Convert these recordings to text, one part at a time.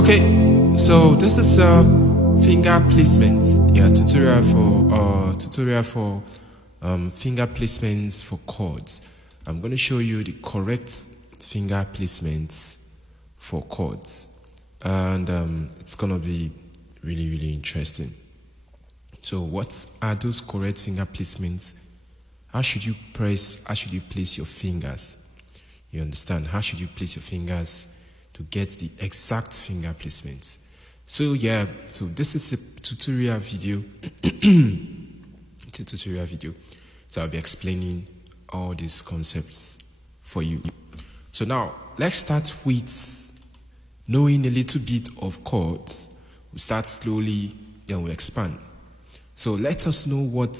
Okay, so this is a finger placement. Tutorial for finger placements for chords. I'm going to show you the correct finger placements for chords, and it's going to be really interesting. So, what are those correct finger placements? How should you place your fingers? You understand? How should you place your fingers to get the exact finger placement? So this is a tutorial video. It's a tutorial video. So I'll be explaining all these concepts for you. So now let's start with knowing a little bit of chords. We'll start slowly, then we'll expand. So let us know what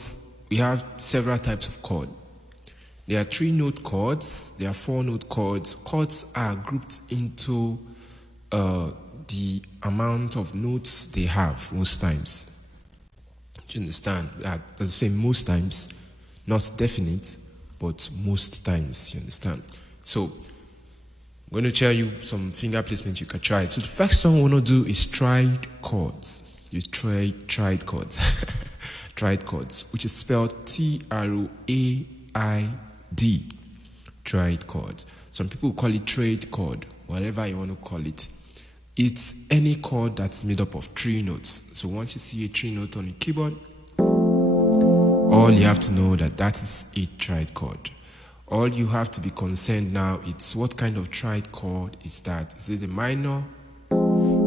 we have. Several types of chord. There are 3-note chords, there are 4-note chords. Chords are grouped into the amount of notes they have most times. Do you understand? As I say, most times, not definite, but most times, you understand? So, I'm going to tell you some finger placements you can try. So the first one we want to do is triad chords. You try triad chords. Triad chords, which is spelled Troaid. Triad chord. Some people call it trade chord, whatever you want to call it. It's any chord that's made up of 3 notes. So once you see a 3 note on the keyboard, all you have to know that is a triad chord. All you have to be concerned now, it's what kind of triad chord is that? Is it a minor?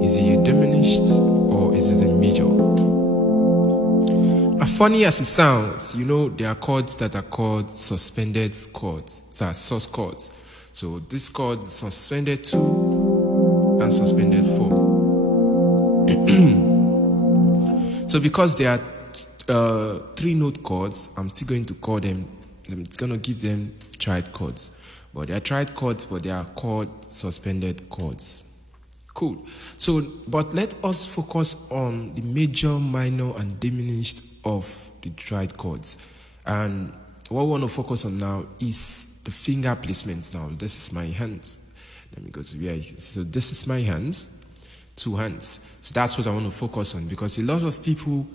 Is it a diminished? Or is it a major? As funny as it sounds, there are chords that are called suspended chords. So sus chords. So this chord is suspended 2 and suspended 4. So because they are 3-note chords, I'm still going to call them. I'm going to give them triad chords. But they are triad chords, but they are called suspended chords. Cool. So, but let us focus on the major, minor, and diminished of the triad chords. And what we want to focus on now is the finger placement. Now, this is my hands. Let me go to where. So this is my hands, 2 hands. So that's what I want to focus on, because a lot of people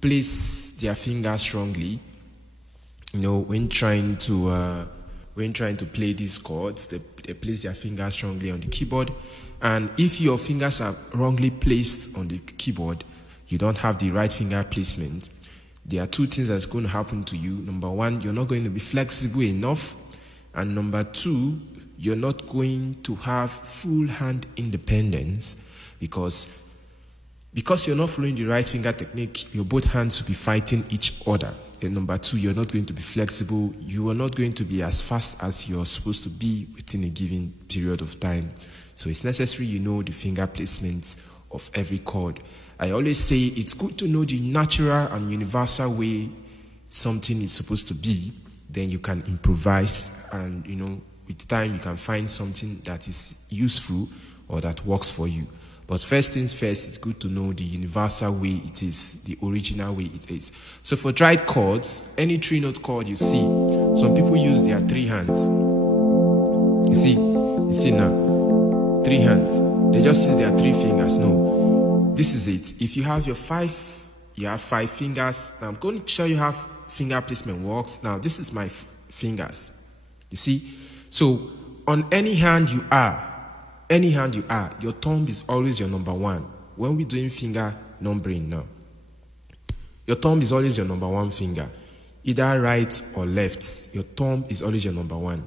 place their fingers wrongly. When trying to play these chords, they place their fingers strongly on the keyboard. And if your fingers are wrongly placed on the keyboard, you don't have the right finger placement. There are 2 things that's going to happen to you. Number 1, you're not going to be flexible enough. And number 2, you're not going to have full hand independence, because you're not following the right finger technique, your both hands will be fighting each other. And number 2, you're not going to be flexible. You are not going to be as fast as you're supposed to be within a given period of time. So it's necessary the finger placements of every chord. I always say it's good to know the natural and universal way something is supposed to be. Then you can improvise, and with time you can find something that is useful or that works for you. But first things first, it's good to know the universal way it is, the original way it is. So for triad chords, any 3-note chord you see, some people use their 3 hands. You see now, 3 hands. They just use their 3 fingers. No, this is it. If you have you have 5 fingers. Now I'm going to show you how finger placement works. Now this is my fingers. You see? So on any hand you are, your thumb is always your number 1. When we're doing finger numbering now, your thumb is always your number 1 finger. Either right or left, your thumb is always your number 1.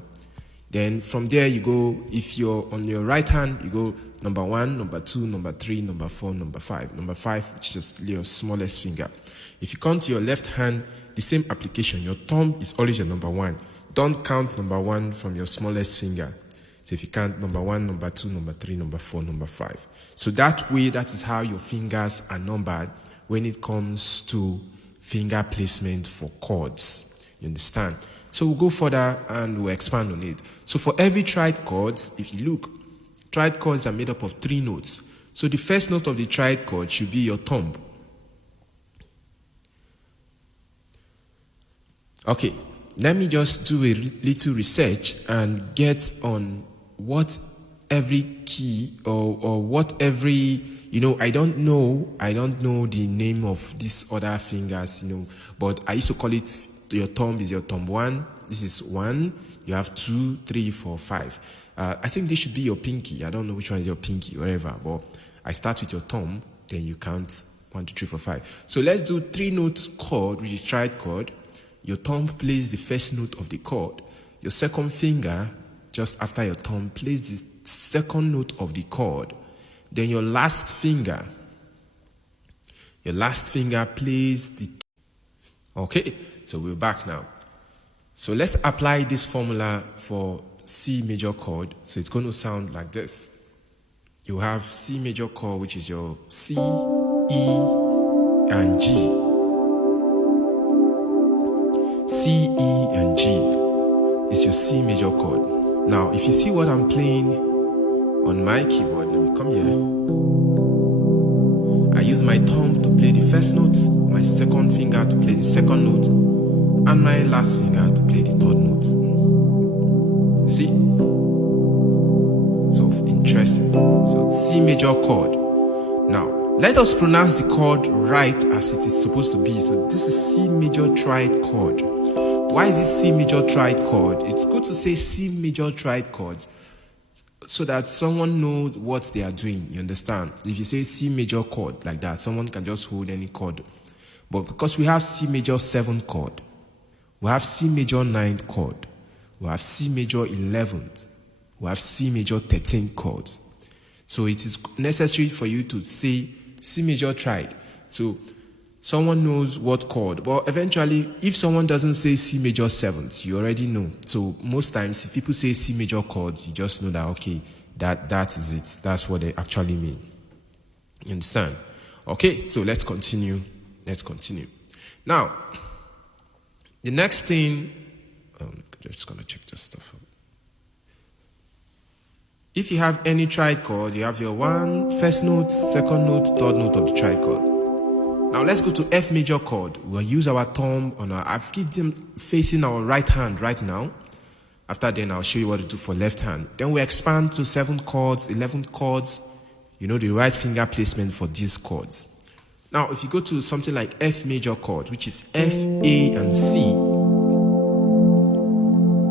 Then from there you go, if you're on your right hand, you go number 1, number 2, number 3, number 4, number 5. Number 5, which is just your smallest finger. If you come to your left hand, the same application, your thumb is always your number 1. Don't count number 1 from your smallest finger. So if you count number 1, number 2, number 3, number 4, number 5. So that is how your fingers are numbered when it comes to finger placement for chords. You understand? So we'll go further and we'll expand on it. So for every triad chords, if you look, triad chords are made up of 3 notes. So the first note of the triad chord should be your thumb. Okay, let me just do a little research and get on what every key or what every, I don't know the name of these other fingers, but I used to call it, your thumb is your thumb 1. This is 1. You have 2, 3, 4, 5. I think this should be your pinky. I don't know which one is your pinky, whatever, but I start with your thumb, then you count 1, 2, 3, 4, 5. So let's do 3-note chord, which is triad chord. Your thumb plays the first note of the chord. Your second finger, just after your thumb, plays the second note of the chord. Then your last finger plays the... Okay, so we're back now. So let's apply this formula for C major chord. So it's going to sound like this. You have C major chord, which is your C, E, and G. C, E, and G is your C major chord. Now, if you see what I'm playing on my keyboard, let me come here. I use my thumb to play the first note, my second finger to play the second note, and my last finger to play the third note. See? So interesting. So C major chord. Now, let us pronounce the chord right as it is supposed to be. So this is C major triad chord. Why is it C major triad chord? It's good to say C major triad chords so that someone knows what they are doing. You understand? If you say C major chord like that, someone can just hold any chord. But because we have C major 7th chord, we have C major 9th chord, we have C major 11th, we have C major 13th chords. So it is necessary for you to say C major triad. So someone knows what chord. But eventually, if someone doesn't say C major 7th, you already know. So most times, if people say C major chord, you just know that, okay, that is it. That's what they actually mean. You understand? Okay, so let's continue. Now, the next thing, I'm just going to check this stuff out. If you have any triad chord, you have your first note, second note, third note of the triad chord. Now let's go to F major chord. We'll use our thumb on I've kept them facing our right hand right now. After then, I'll show you what to do for left hand. Then we expand to 7 chords, 11 chords. You know the right finger placement for these chords. Now, if you go to something like F major chord, which is F, A, and C,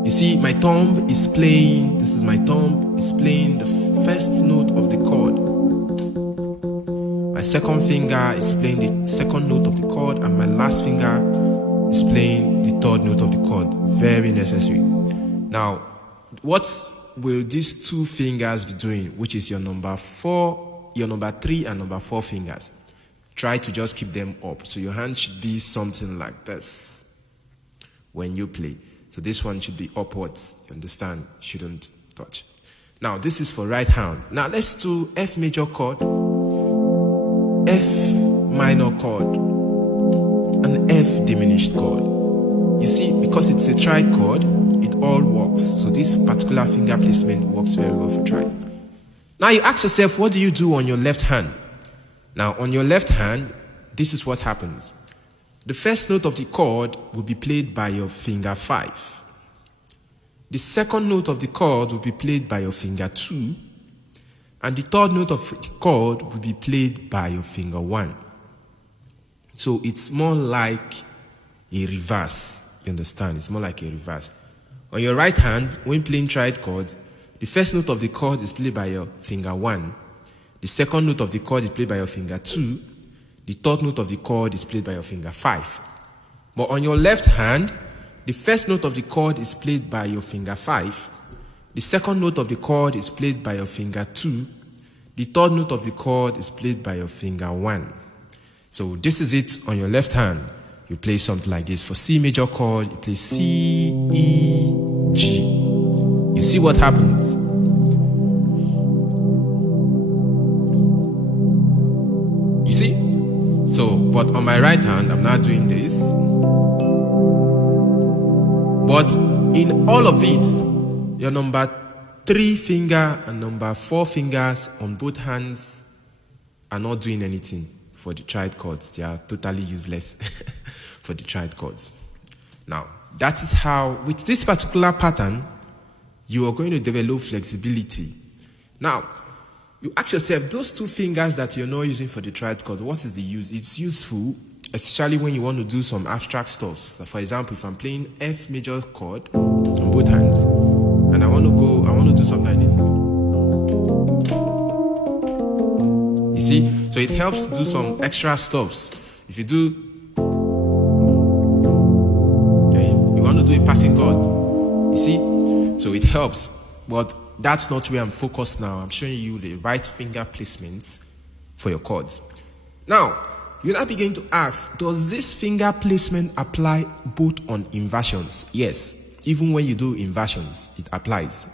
you see my thumb is playing, this is my thumb, is playing the first note of the chord. My second finger is playing the second note of the chord, and my last finger is playing the third note of the chord. Very necessary. Now, what will these 2 fingers be doing, which is your number 4, your number 3, and number 4 fingers? Try to just keep them up. So your hand should be something like this when you play. So this one should be upwards. You understand? Shouldn't touch. Now, this is for right hand. Now, let's do F major chord, F minor chord, and F diminished chord. You see, because it's a triad chord, it all works. So this particular finger placement works very well for triad. Now you ask yourself, what do you do on your left hand? Now on your left hand, this is what happens. The first note of the chord will be played by your finger 5. The second note of the chord will be played by your finger 2. And the third note of the chord will be played by your finger 1. So it's more like a reverse. You understand? It's more like a reverse. On your right hand, when playing triad chord, the first note of the chord is played by your finger 1. The second note of the chord is played by your finger 2. The third note of the chord is played by your finger 5. But on your left hand, the first note of the chord is played by your finger 5. The second note of the chord is played by your finger 2. The third note of the chord is played by your finger 1. So this is it on your left hand. You play something like this. For C major chord, you play C, E, G. You see what happens? You see? So, but on my right hand, I'm not doing this. But in all of it, your number 3 finger and number 4 fingers on both hands are not doing anything for the triad chords. They are totally useless for the triad chords. Now, that is how, with this particular pattern, you are going to develop flexibility. Now, you ask yourself, those two fingers that you're not using for the triad chord, what is the use? It's useful, especially when you want to do some abstract stuff. So for example, if I'm playing F major chord on both hands, and I want to do something like this. You see? So it helps to do some extra stuffs. If you do, you want to do a passing chord, you see? So it helps, but that's not where I'm focused now. I'm showing you the right finger placements for your chords. Now, you're now beginning to ask, does this finger placement apply both on inversions? Yes, even when you do inversions, it applies.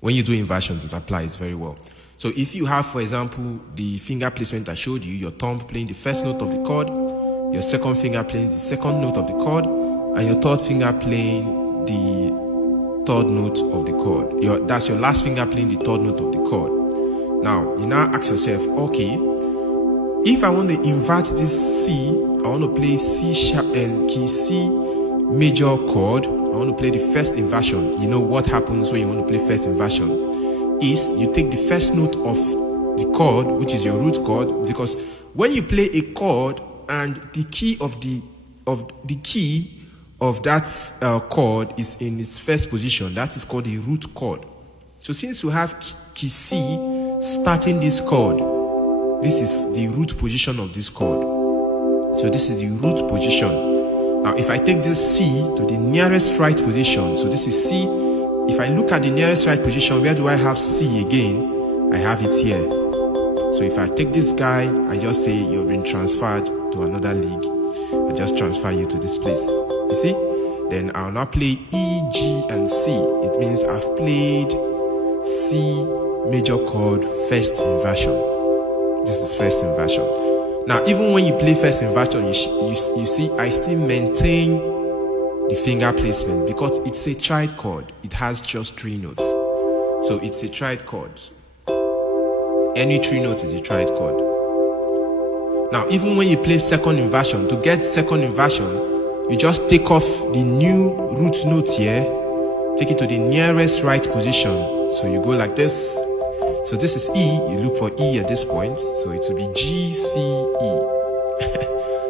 When you do inversions, it applies very well. So if you have, for example, the finger placement I showed you, your thumb playing the first note of the chord, your second finger playing the second note of the chord, and your third finger playing the third note of the chord. That's your last finger playing the third note of the chord. Now, you now ask yourself, okay, if I want to invert this C, I want to play C sharp and key C major chord, I want to play the first inversion. You know what happens when you want to play first inversion is you take the first note of the chord, which is your root chord, because when you play a chord and the key of that chord is in its first position, that is called the root chord. So since you have key C starting this chord, this is the root position of this chord. So this is the root position. Now if I take this C to the nearest right position, so this is C. If I look at the nearest right position, where do I have C again? I have it here. So if I take this guy, I just say you've been transferred to another league. I just transfer you to this place. You see? Then I'll now play E, G, and C. It means I've played C major chord first inversion. This is first inversion. Now, even when you play first inversion, you see I still maintain the finger placement because it's a triad chord. It has just 3 notes. So it's a triad chord. Any 3 notes is a triad chord. Now, even when you play second inversion, to get second inversion, you just take off the new root note here, take it to the nearest right position. So you go like this. So this is E, you look for E at this point. So it will be G, C, E.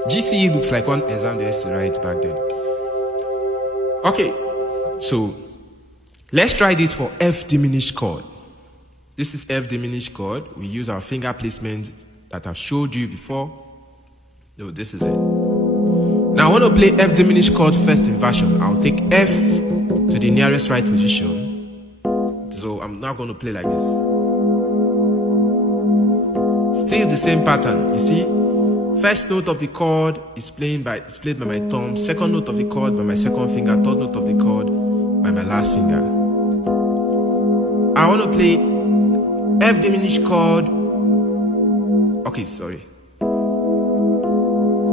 G, C, E looks like one exam they used to write back then. Okay, so let's try this for F diminished chord. This is F diminished chord. We use our finger placement that I've showed you before. No, this is it. Now I want to play F diminished chord first inversion. I'll take F to the nearest right position. So I'm now going to play like this. Still the same pattern. You see, first note of the chord is played by my thumb. Second note of the chord by my second finger. Third note of the chord by my last finger. I want to play F diminished chord. Okay, sorry.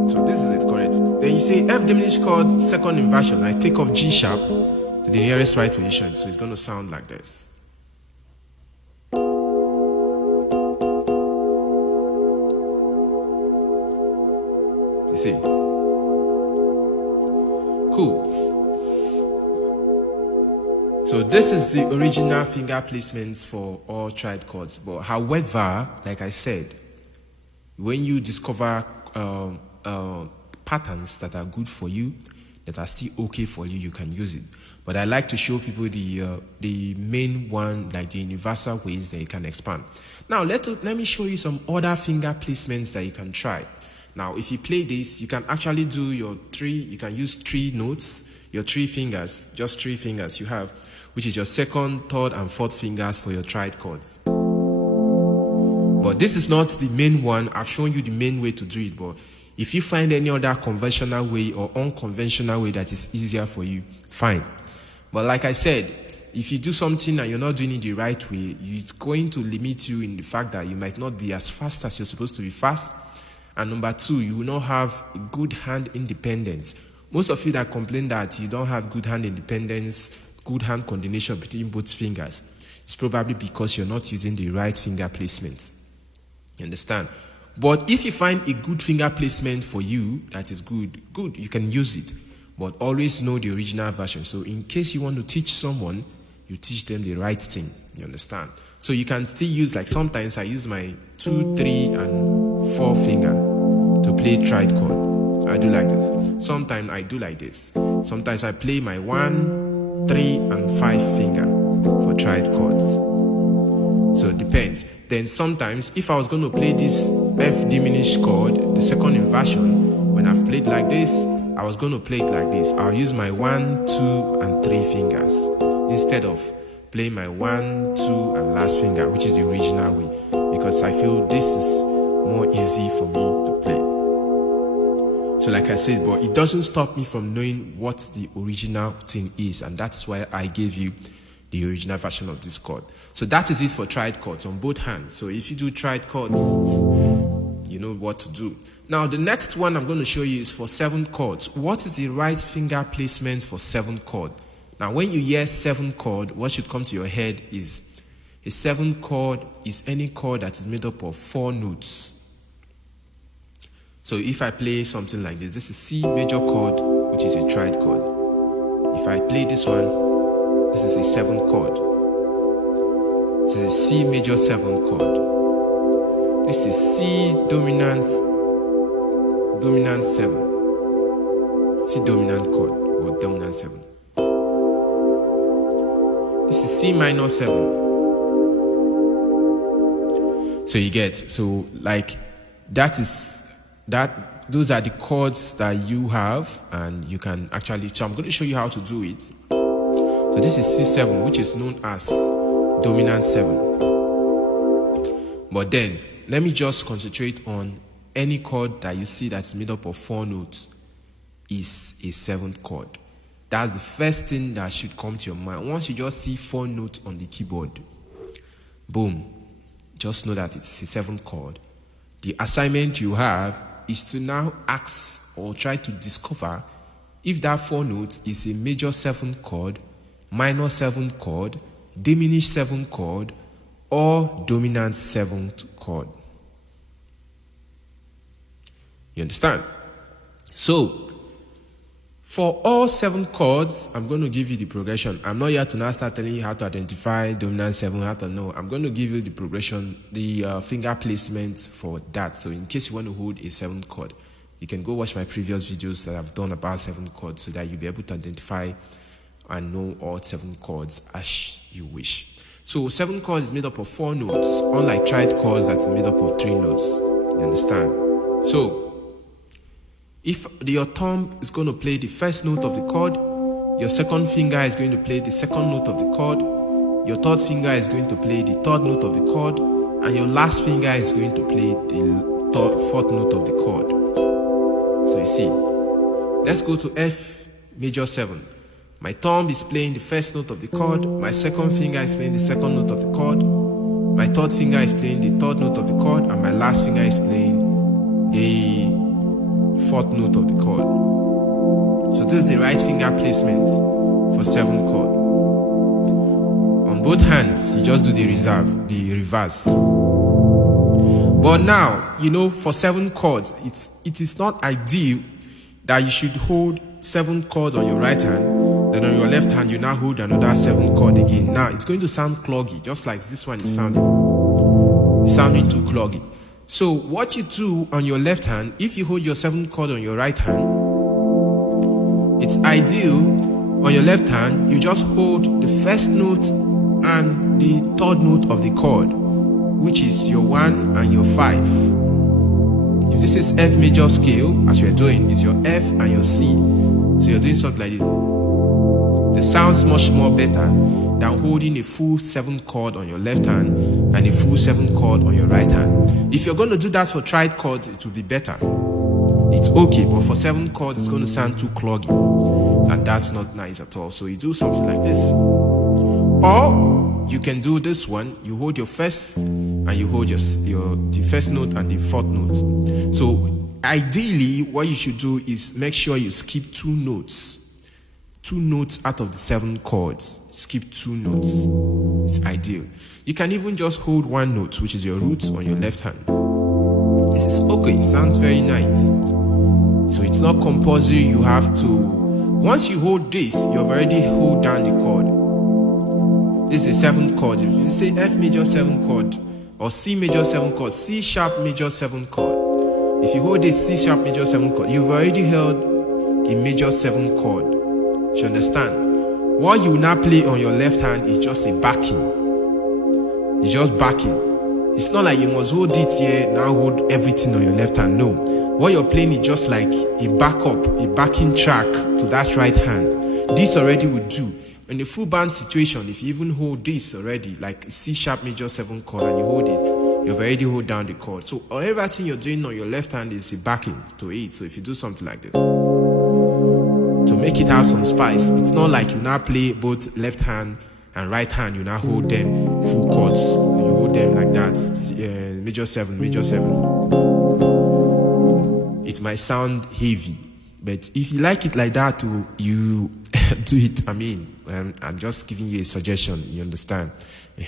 So this is it, correct. Then you say F diminished chord second inversion. I take off G sharp to the nearest right position. So it's going to sound like this. You see? Cool. So this is the original finger placements for all triad chords. But however, like I said, when you discover patterns that are good for you, that are still okay for you, you can use it. But I like to show people the main one, like the universal ways that you can expand. Now let me show you some other finger placements that you can try. Now, if you play this, you can actually do you can use 3 notes, your 3 fingers, just 3 fingers you have, which is your second, third, and fourth fingers for your triad chords. But this is not the main one. I've shown you the main way to do it, but if you find any other conventional way or unconventional way that is easier for you, fine. But like I said, if you do something and you're not doing it the right way, it's going to limit you in the fact that you might not be as fast as you're supposed to be fast. And number 2, you will not have good hand independence. Most of you that complain that you don't have good hand independence, good hand coordination between both fingers, it's probably because you're not using the right finger placement. You understand? But if you find a good finger placement for you that is good, you can use it. But always know the original version. So in case you want to teach someone, you teach them the right thing. You understand? So you can still use, like sometimes I use my 2, 3, and 4 finger to play triad chord. I do like this. Sometimes I do like this. Sometimes I play my 1, 3, and 5 finger for triad chords. So it depends. Then sometimes if I was going to play this F diminished chord, the second inversion, when I've played like this, I was going to play it like this. I'll use my 1, 2, and 3 fingers instead of play my 1, 2, and last finger, which is the original way, because I feel this is more easy for me to play. So like I said, but it doesn't stop me from knowing what the original thing is, and that's why I gave you the original version of this chord. So that is it for triad chords on both hands. So if you do triad chords, you know what to do. Now the next one I'm going to show you is for 7 chords. What is the right finger placement for 7 chord? Now when you hear 7 chord, what should come to your head is a 7 chord is any chord that is made up of 4 notes. So if I play something like this, this is C major chord, which is a triad chord. If I play this one, this is a 7 chord. This is a C major 7 chord. This is C dominant 7. C dominant chord or dominant 7. This is C minor 7. So you get, so like those are the chords that you have, and you can actually, so I'm going to show you how to do it. So this is C7, which is known as dominant 7. But then let me just concentrate on any chord that you see that's made up of 4 notes is a 7th chord. That's the first thing that should come to your mind. Once you just see 4 notes on the keyboard, boom, just know that it's a 7th chord. The assignment you have is to now ask or try to discover if that 4 notes is a major 7th chord, minor 7th chord, diminished 7th chord, or dominant 7th chord. You understand? So for all 7 chords, I'm going to give you the progression. I'm not here to now start telling you how to identify dominant 7, how to know. I'm going to give you the progression, the finger placement for that. So in case you want to hold a 7th chord, you can go watch my previous videos that I've done about 7 chords so that you'll be able to identify and know all 7 chords as you wish. So 7 chords is made up of 4 notes, unlike triad chords that is made up of 3 notes. You understand? So if your thumb is going to play the first note of the chord, your second finger is going to play the second note of the chord, your third finger is going to play the third note of the chord, and your last finger is going to play the fourth note of the chord. So you see, let's go to F major 7. My thumb is playing the first note of the chord, my second finger is playing the second note of the chord, my third finger is playing the third note of the chord, and my last finger is playing the fourth note of the chord. So this is the right finger placement for 7 chord. On both hands, you just do the reverse. But now, you know, for 7 chords, it is not ideal that you should hold 7 chords on your right hand, then on your left hand you now hold another 7 chord again. Now it's going to sound cloggy, just like this one is sounding. It's sounding too cloggy. So what you do on your left hand, if you hold your 7th chord on your right hand, it's ideal on your left hand, you just hold the first note and the third note of the chord, which is your 1 and your 5. If this is F major scale, as you're doing, it's your F and your C. So you're doing something like this. It sounds much more better than holding a full 7th chord on your left hand and a full 7th chord on your right hand. If you're going to do that for triad chords, it will be better. It's okay, but for 7 chords, it's going to sound too cloggy, and that's not nice at all. So you do something like this. Or you can do this one. You hold your first and you hold the first note and the fourth note. So ideally, what you should do is make sure you skip 2 notes. 2 notes out of the 7 chords. Skip 2 notes. It's ideal. You can even just hold 1 note, which is your root, on your left hand. This is okay. It sounds very nice. So it's not compulsory. You have to. Once you hold this, you've already hold down the chord. This is a 7th chord. If you say F major 7 chord or C major 7 chord, C sharp major 7 chord, if you hold this C sharp major 7 chord, you've already held a major 7 chord. Do you understand? What you now play on your left hand is just a backing. It's just backing. It's not like you must hold it here, now hold everything on your left hand. No. What you're playing is just like a backup, a backing track to that right hand. This already would do. In the full band situation, if you even hold this already, like C sharp major 7 chord, and you hold it, you've already hold down the chord. So everything you're doing on your left hand is a backing to it. So if you do something like this, to make it have some spice, it's not like you now play both left hand and right hand, you now hold them full chords. You hold them like that, major 7, major 7. It might sound heavy, but if you like it like that, you do it. I mean, I'm just giving you a suggestion, you understand?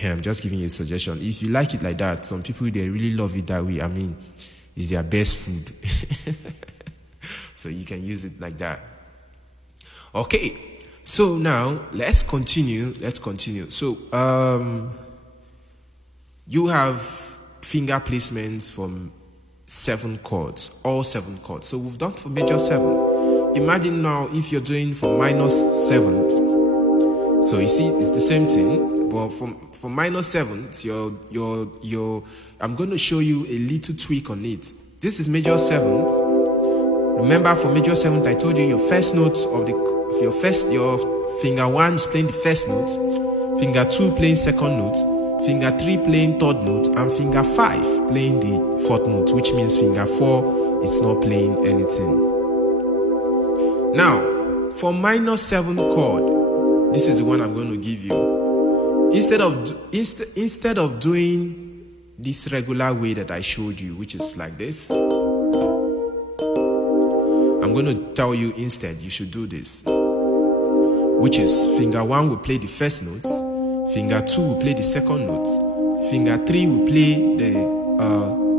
I'm just giving you a suggestion. If you like it like that, some people, they really love it that way. I mean, it's their best food. So you can use it like that. Okay, so now let's continue. So you have finger placements from 7 chords, all 7 chords. So we've done for major 7. Imagine now if you're doing for minor 7th. So you see, it's the same thing, but for minor 7th, I'm going to show you a little tweak on it. This is major 7th. Remember, for major 7th, I told you your first notes of your finger 1 is playing the first note, finger 2 playing second note, finger 3 playing third note, and finger 5 playing the 4th note, which means finger 4 it's not playing anything. Now, for minor 7 chord, this is the one I'm going to give you. Instead of doing this regular way that I showed you, which is like this, I'm going to tell you instead you should do this, which is finger 1 will play the first note, finger 2 will play the second note, finger 3 will play the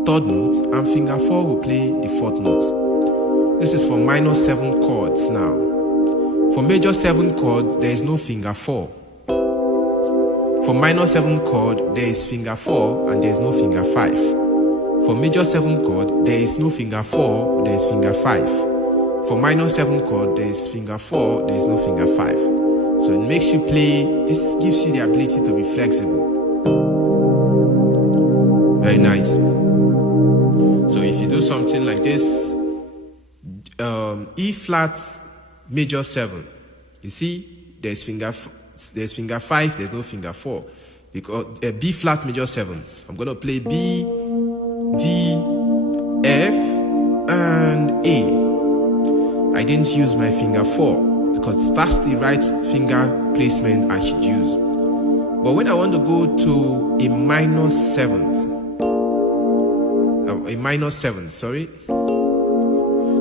third note, and finger 4 will play the 4th note. This is for minor 7 chords now. For major 7 chord, there is no finger 4. For minor 7 chord, there is finger 4 and there is no finger 5. For major 7 chord, there is no finger 4, there is finger 5. For minor 7 chord, there is finger 4, there is no finger 5. So it makes you play, this gives you the ability to be flexible. Very nice. So if you do something like this, E flat major 7, you see there's finger 5, there's no finger 4. Because B flat major 7, I'm going to play B, D, F, and A. I didn't use my finger 4 because that's the right finger placement I should use. But when I want to go to a minor 7th,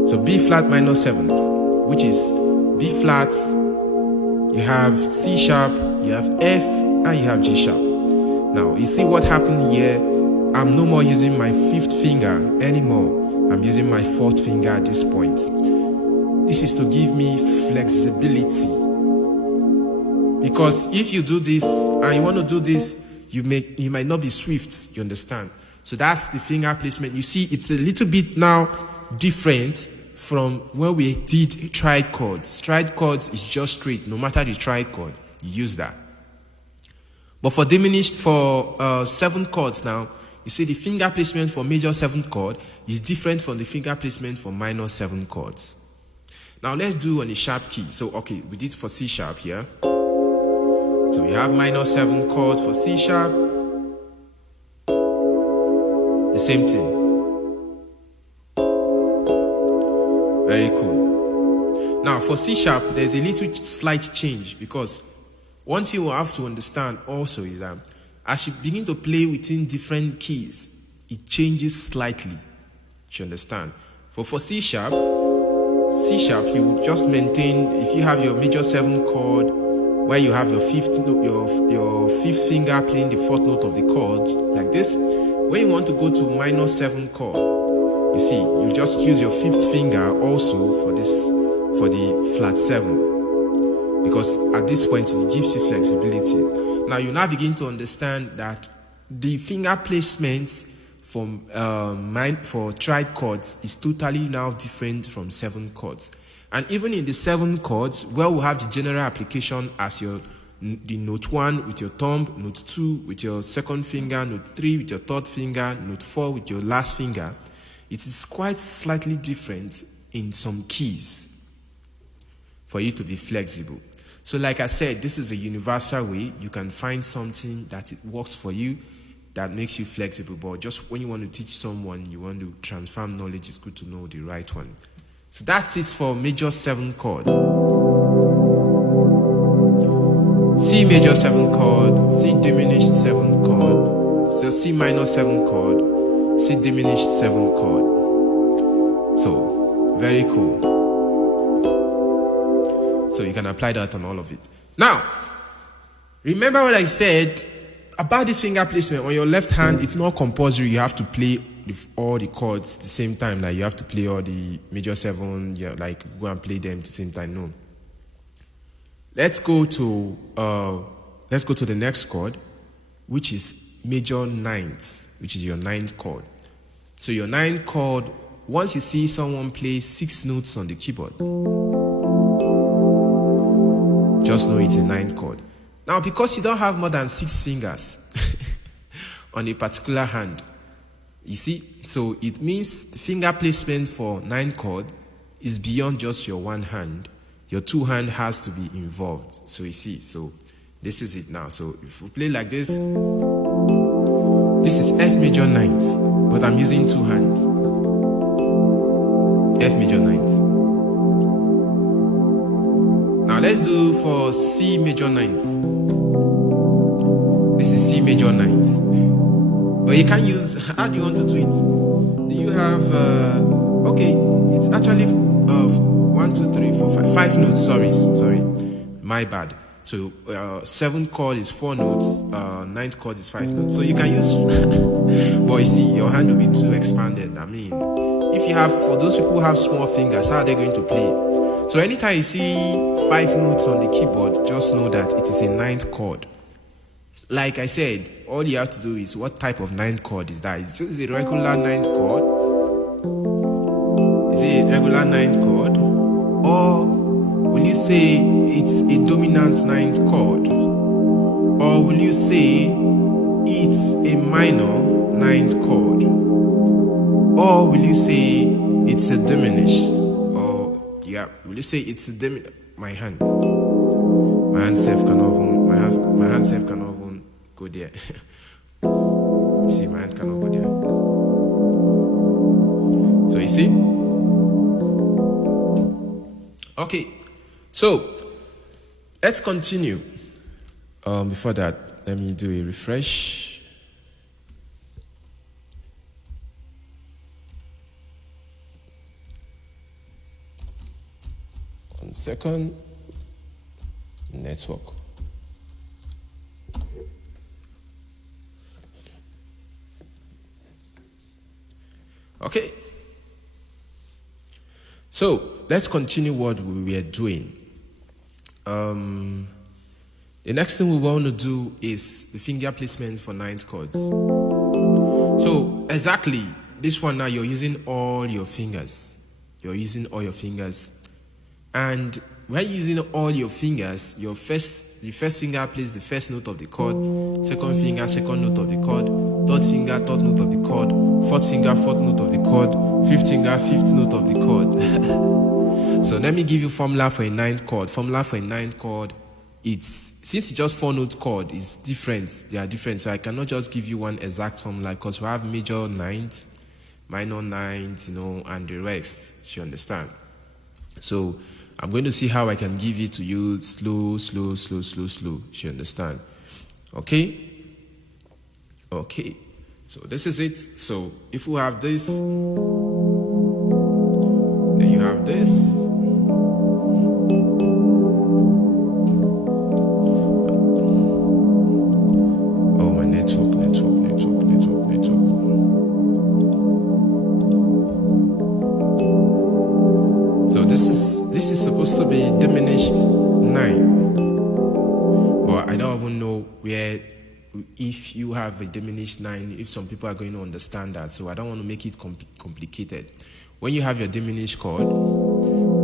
so B flat minor 7th, which is B flat, you have C sharp, you have F, and you have G sharp. Now, you see what happened here? I'm no more using my 5th finger anymore. I'm using my 4th finger at this point. This is to give me flexibility. Because if you do this, and you want to do this, you might not be swift, you understand? So that's the finger placement. You see, it's a little bit now different from when we did triad chords. Triad chords is just straight. No matter the triad chord, you use that. But for 7th chords now, you see the finger placement for major 7th chord is different from the finger placement for minor 7 chords. Now let's do on the sharp key. So okay, we did for C sharp here. So we have minor 7 chord for C sharp. The same thing. Very cool. Now for C sharp, there's a little slight change, because one thing you have to understand also is that as you begin to play within different keys, it changes slightly. You understand? For C sharp, you would just maintain, if you have your major 7 chord where you have your 5th note, your 5th finger playing the 4th note of the chord like this. When you want to go to minor 7 chord, you see, you just use your 5th finger also for the flat 7. because at this point it gives you flexibility. Now you now begin to understand that the finger placement for triad chords is totally now different from 7 chords. And even in the 7 chords, where we have the general application as the note 1 with your thumb, note 2 with your second finger, note 3 with your third finger, note 4 with your last finger, it is quite slightly different in some keys for you to be flexible. So like I said, this is a universal way. You can find something that it works for you, that makes you flexible. But just when you want to teach someone, you want to transfer knowledge, it's good to know the right one. So that's it for major 7 chord. C major 7 chord, C diminished 7 chord, so C minor 7 chord, C diminished 7 chord. So very cool. So you can apply that on all of it. Now, remember what I said about this finger placement. On your left hand, it's not compulsory. You have to play all the chords at the same time. Like you have to play all the major 7. Yeah, like go and play them at the same time. No. Let's go to the next chord, which is major 9th, which is your 9th chord. So your 9th chord, once you see someone play 6 notes on the keyboard, just know it's a 9th chord. Now, because you don't have more than 6 fingers on a particular hand, you see, so it means the finger placement for 9th chord is beyond just your one hand. Your 2 hand has to be involved. So you see, so this is it now. So if we play like this, this is F major 9th, but I'm using 2 hands. F major 9th. Now let's do for C major 9th. This is C major 9th. But you can use, how do you want to do it? Do you have, okay, it's actually 1, 2, 3, 4, 5, 5 notes, sorry, my bad. So 7th chord is 4 notes, 9th chord is 5 notes. So you can use, but you see, your hand will be too expanded. I mean, if you have, for those people who have small fingers, how are they going to play? So anytime you see 5 notes on the keyboard, just know that it is a 9th chord. Like I said, all you have to do is, what type of 9th chord is that? Is it a regular 9th chord? Is it a regular 9th chord? Or will you say it's a dominant 9th chord? Or will you say it's a minor 9th chord? Or will you say it's a diminished? Yeah, will you say it's a my hand self cannot even, my hand self cannot even go there. See, my hand cannot go there. So you see? Okay, so let's continue. Before that, let me do a refresh. Second, network. Okay. So let's continue what we were doing. The next thing we want to do is the finger placement for 9th chords. So exactly this one now, you're using all your fingers. And when using all your fingers, the first finger plays the first note of the chord, second finger, second note of the chord, third finger, third note of the chord, fourth finger, fourth note of the chord, fifth finger, fifth note of the chord. So let me give you formula for a 9th chord. Formula for a 9th chord, since it's just 4-note chord, it's different. They are different. So I cannot just give you one exact formula because we have major 9th, minor 9th, and the rest. You understand? So I'm going to see how I can give it to you slow. You understand? Okay? Okay. So this is it. So if we have this, then you have this. Oh, my network. So this is supposed to be diminished 9. if you have a diminished 9, if some people are going to understand that, so I don't want to make it complicated. When you have your diminished chord,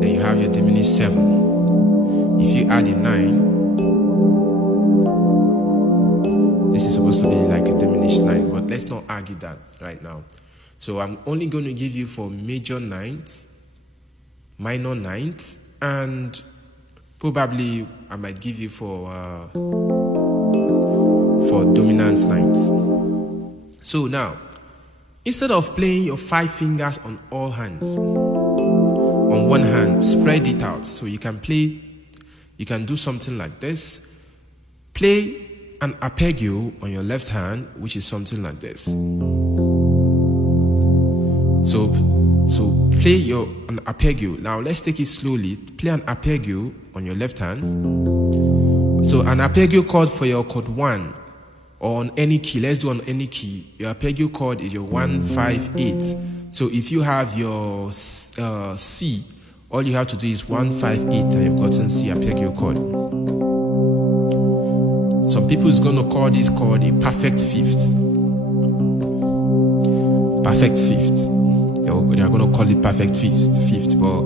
then you have your diminished 7. If you add a 9, this is supposed to be like a diminished 9, but let's not argue that right now. So I'm only going to give you for major 9th, minor 9th, and probably I might give you for dominant 9th. So now, instead of playing your 5 fingers on all hands, on one hand, spread it out. So you can do something like this. Play an arpeggio on your left hand, which is something like this. So play an arpeggio. Now let's take it slowly. Play an arpeggio on your left hand. So an arpeggio chord for your chord 1, or on any key. Let's do on any key. Your arpeggio chord is your 1, 5, 8. So if you have your C, all you have to do is 1, 5, 8, and you've gotten C arpeggio chord. Some people is going to call this chord a perfect fifth. Perfect fifth. They are going to call it perfect fifth, but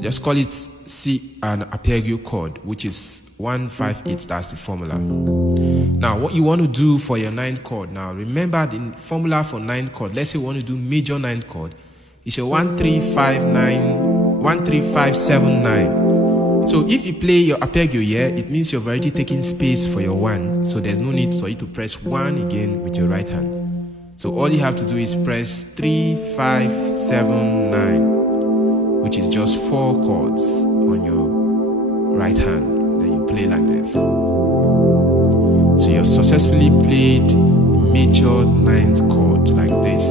just call it C an arpeggio chord, which is 1, 5, 8. That's the formula. Now, what you want to do for your 9th chord. Now, remember the formula for 9th chord. Let's say you want to do major 9th chord. It's a 1, 3, 5, 9, 1, 3, 5, 7, 9. So if you play your arpeggio here, it means you've already taken space for your 1. So there's no need for you to press 1 again with your right hand. So all you have to do is press 3, 5, 7, 9, which is just 4 chords on your right hand. Then you play like this. So you've successfully played a major 9th chord like this.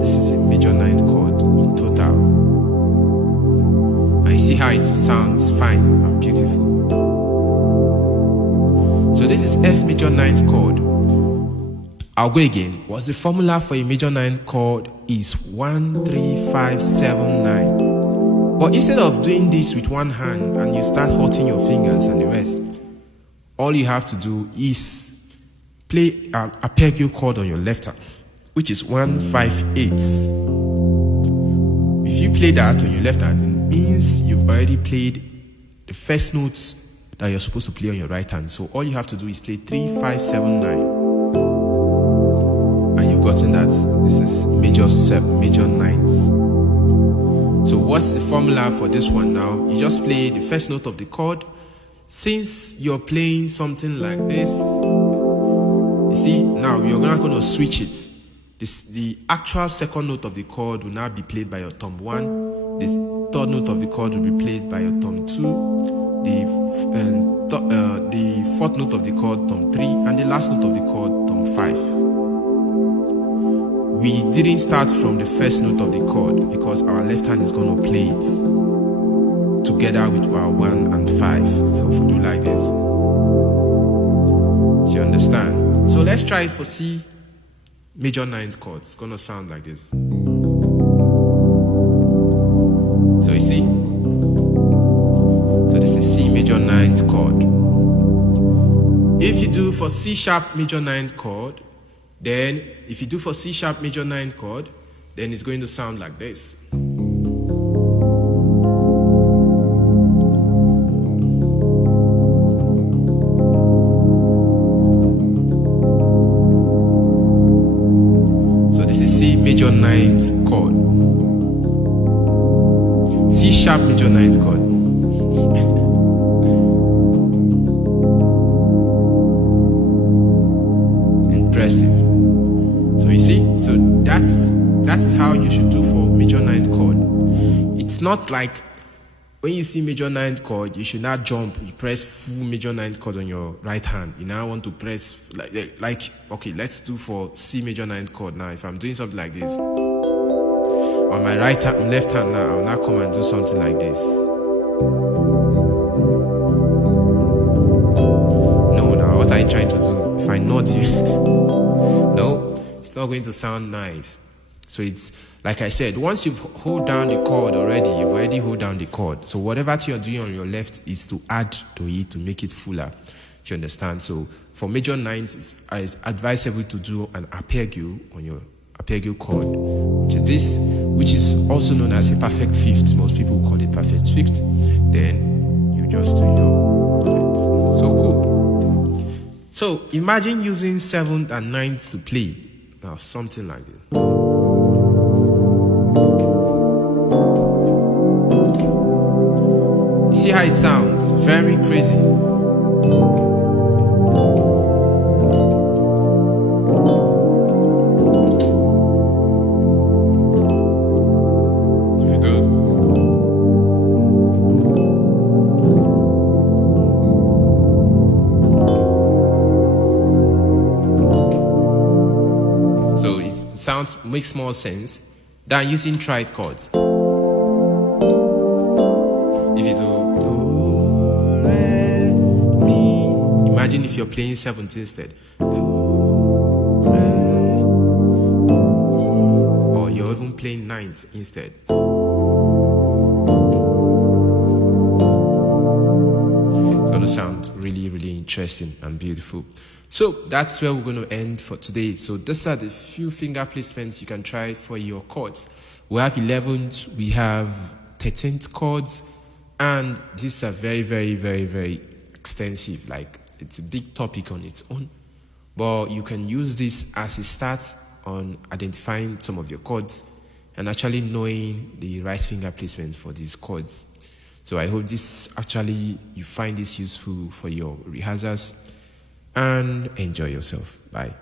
This is a major 9th chord in total. And you see how it sounds fine and beautiful. So this is F major 9th chord. I'll go again. What's the formula for a major 9th chord is 1, 3, 5, 7, 9. But instead of doing this with one hand and you start hurting your fingers and the rest, all you have to do is play an arpeggio chord on your left hand, which is 1, 5, 8. If you play that on your left hand, it means you've already played the first notes that you're supposed to play on your right hand. So all you have to do is play 3, 5, 7, 9. And you've gotten that. This is major 9th. So what's the formula for this one now? You just play the first note of the chord. Since you're playing something like this, you see, now you're not going to switch it. The actual second note of the chord will now be played by your thumb 1. The third note of the chord will be played by your thumb 2. The fourth note of the chord, thumb 3. And the last note of the chord, thumb 5. We didn't start from the first note of the chord because our left hand is going to play it together with our 1 and 5. So if we do like this, so you understand? So let's try it for C major 9th chord. It's going to sound like this. So you see? So this is C major 9th chord. If you do for C sharp major 9th chord, then if you do for C sharp major 9th chord, then it's going to sound like this. So this is C major 9th chord. C sharp major 9th chord. Impressive. So you see, so that's how you should do for major 9th chord. It's not like when you see major 9th chord, you should not jump. You press full major 9th chord on your right hand. You now want to press like okay, let's do for C major 9th chord now. If I'm doing something like this on my right hand, left hand now, I'll now come and do something like this. No, now what are you trying to do? If I nod you, no, it's not going to sound nice. So it's like I said, once you've hold down the chord already, you've already hold down the chord. So whatever you're doing on your left is to add to it to make it fuller. You understand? So for major ninths, it's advisable to do an arpeggio on your arpeggio chord, which is also known as a perfect fifth. Most people call it perfect fifth. Then you just do your ninth. So cool. So imagine using seventh and ninth to play. Now something like this. You see how it sounds? Very crazy. So it makes more sense than using triad chords. If you do re, mi, imagine if you're playing seventh instead. Do, re, mi, or you're even playing ninth instead. It's going to sound really, really interesting and beautiful. So that's where we're going to end for today. So these are the few finger placements you can try for your chords. We have 11th, we have 13th chords, and these are very, very, very, very extensive. Like, it's a big topic on its own. But you can use this as a start on identifying some of your chords and actually knowing the right finger placement for these chords. So I hope you find this useful for your rehearsals, and enjoy yourself. Bye.